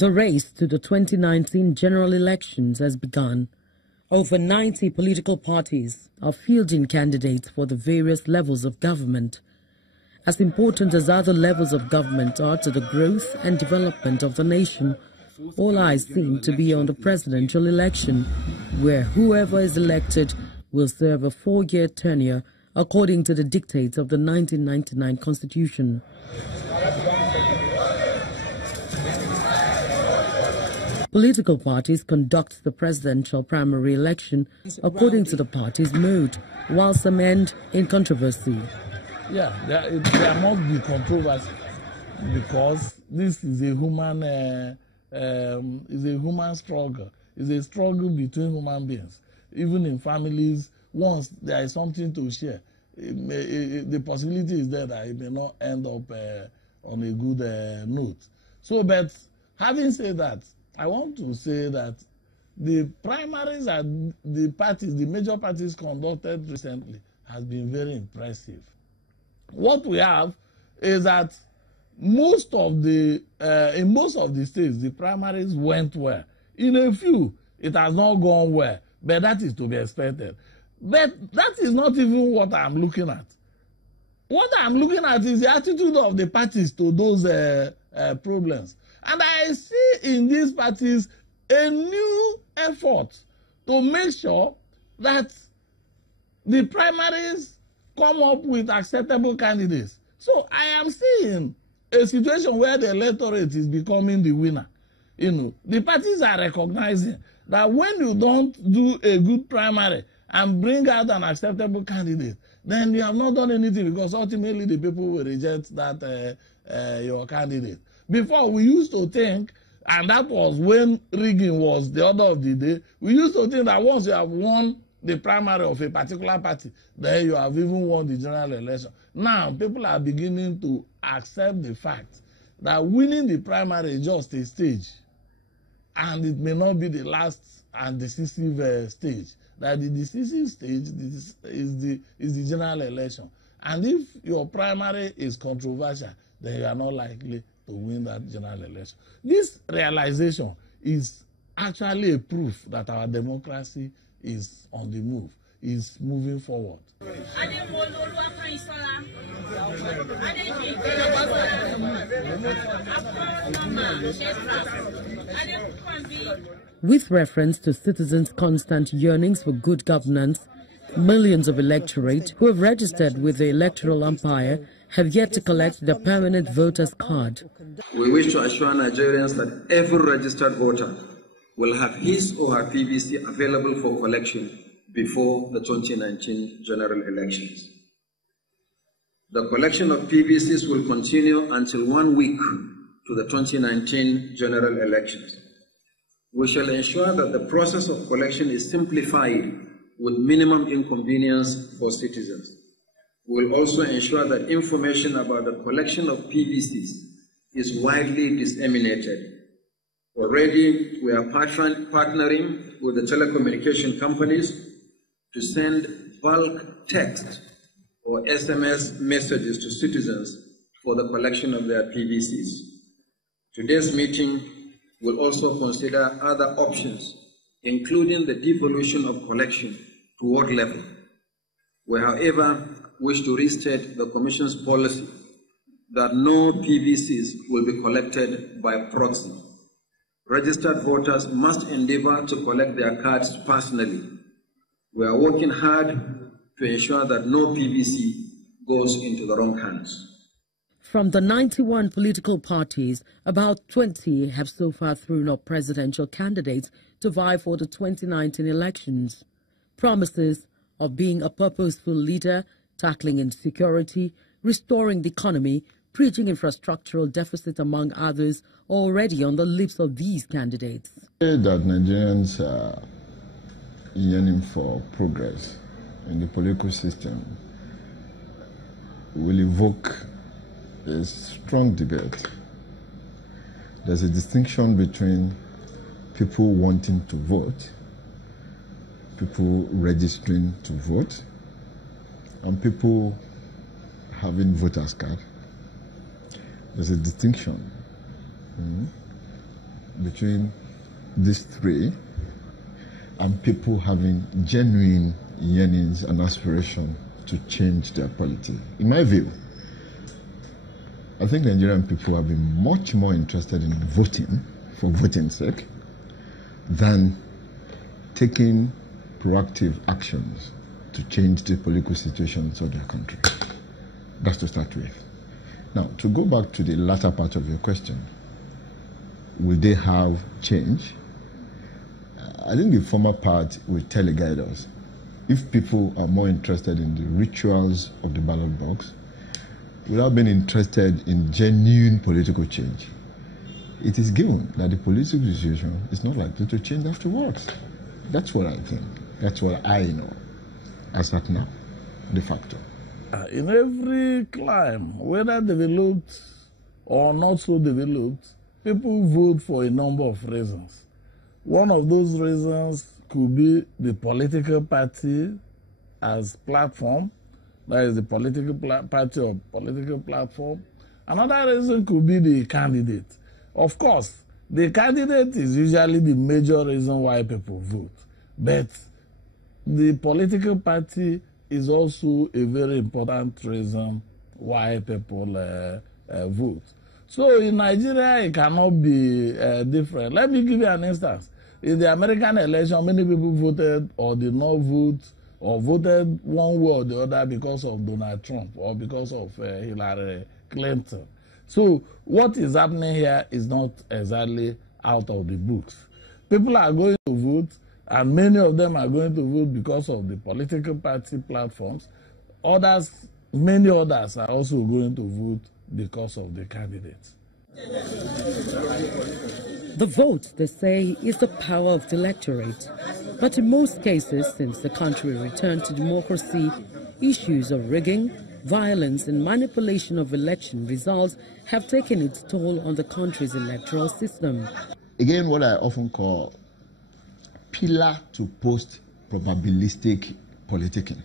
The race to the 2019 general elections has begun. Over 90 political parties are fielding candidates for the various levels of government. As important as other levels of government are to the growth and development of the nation, all eyes seem to be on the presidential election, where whoever is elected will serve a 4-year tenure according to the dictates of the 1999 Constitution. Political parties conduct the presidential primary election according to the party's mode, while some end in controversy. Yeah, there must be controversy because this is a human struggle. It's a struggle between human beings. Even in families, once there is something to share, the possibility is there that it may not end up on a good note. So, but having said that, I want to say that the primaries and the major parties conducted recently has been very impressive. What we have is that in most of the states, the primaries went well. In a few, it has not gone well, but that is to be expected. But that is not even what I'm looking at. What I'm looking at is the attitude of the parties to those problems. And I see in these parties a new effort to make sure that the primaries come up with acceptable candidates. So I am seeing a situation where the electorate is becoming the winner. You know, the parties are recognizing that when you don't do a good primary and bring out an acceptable candidate, then you have not done anything, because ultimately the people will reject that your candidate. Before, we used to think, and that was when rigging was the order of the day, we used to think that once you have won the primary of a particular party, then you have even won the general election. Now, people are beginning to accept the fact that winning the primary is just a stage, and it may not be the last and decisive stage. That the decisive stage is the general election. And if your primary is controversial, then you are not likely to win that general election. This realization is actually a proof that our democracy is on the move, is moving forward. With reference to citizens' constant yearnings for good governance, millions of electorate who have registered with the electoral umpire have yet to collect their permanent voter's card. We wish to assure Nigerians that every registered voter will have his or her PVC available for collection before the 2019 general elections. The collection of PVCs will continue until 1 week to the 2019 general elections. We shall ensure that the process of collection is simplified with minimum inconvenience for citizens. We will also ensure that information about the collection of PVCs is widely disseminated. Already, we are partnering with the telecommunication companies to send bulk text or SMS messages to citizens for the collection of their PVCs. Today's meeting will also consider other options, including the devolution of collection to ward level. We, however, wish to restate the Commission's policy that no PVCs will be collected by proxy. Registered voters must endeavor to collect their cards personally. We are working hard to ensure that no PVC goes into the wrong hands. From the 91 political parties, about 20 have so far thrown up presidential candidates to vie for the 2019 elections. Promises of being a purposeful leader, tackling insecurity, restoring the economy, preaching infrastructural deficit, among others, are already on the lips of these candidates. That Nigerians are yearning for progress in the political system will evoke a strong debate. There's a distinction between people wanting to vote, people registering to vote, and people having voters card. There's a distinction. between these three and people having genuine yearnings and aspiration to change their polity. In my view, I think Nigerian people have been much more interested in voting for voting's sake than taking proactive actions to change the political situations of their country. That's to start with. Now, to go back to the latter part of your question, will they have change? I think the former part will teleguide us. If people are more interested in the rituals of the ballot box, without being interested in genuine political change, it is given that the political situation is not likely to change afterwards. That's what I think. That's what I know as at now, de facto. In every climb, whether developed or not so developed, people vote for a number of reasons. One of those reasons could be the political party as platform, that is the political party or political platform. Another reason could be the candidate. Of course, the candidate is usually the major reason why people vote, but the political party is also a very important reason why people vote. So in Nigeria, it cannot be different. Let me give you an instance. In the American election, many people voted or did not vote or voted one way or the other because of Donald Trump or because of Hillary Clinton. So what is happening here is not exactly out of the books. People are going to vote, and many of them are going to vote because of the political party platforms. Many others are also going to vote because of the candidates. The vote, they say, is the power of the electorate. But in most cases, since the country returned to democracy, issues of rigging, violence and manipulation of election results have taken its toll on the country's electoral system. Again, what I often call pillar to post probabilistic politicking,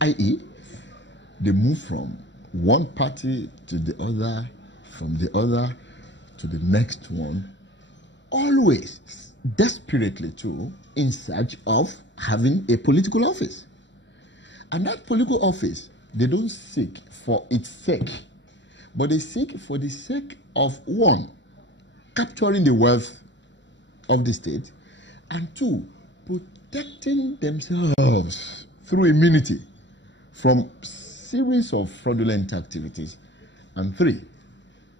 i.e., they move from one party to the other, from the other to the next one, always desperately too in search of having a political office. And that political office, they don't seek for its sake, but they seek for the sake of, one, capturing the wealth of the state, and two, protecting themselves through immunity from series of fraudulent activities, and three,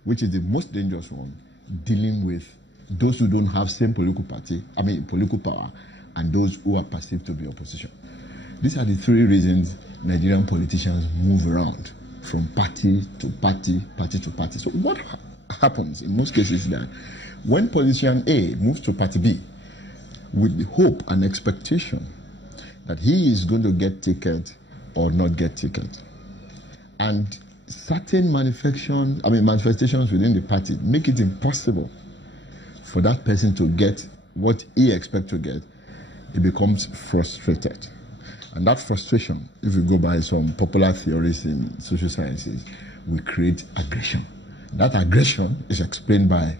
which is the most dangerous one, dealing with those who don't have same political power, and those who are perceived to be opposition. These are the three reasons Nigerian politicians move around from party to party, party to party. So what happens in most cases is that when politician A moves to party B with the hope and expectation that he is going to get ticket or not get ticket, and certain manifestations within the party make it impossible for that person to get what he expects to get, he becomes frustrated. And that frustration, if you go by some popular theories in social sciences, will create aggression. That aggression is explained by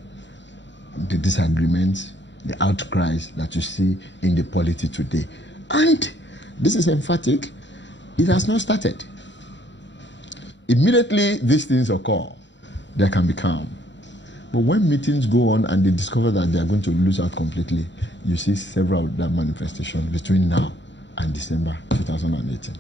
the disagreements, the outcries that you see in the polity today. And this is emphatic, it has not started. Immediately these things occur, there can be calm. But when meetings go on and they discover that they are going to lose out completely, you see several of that manifestation between now and December 2018.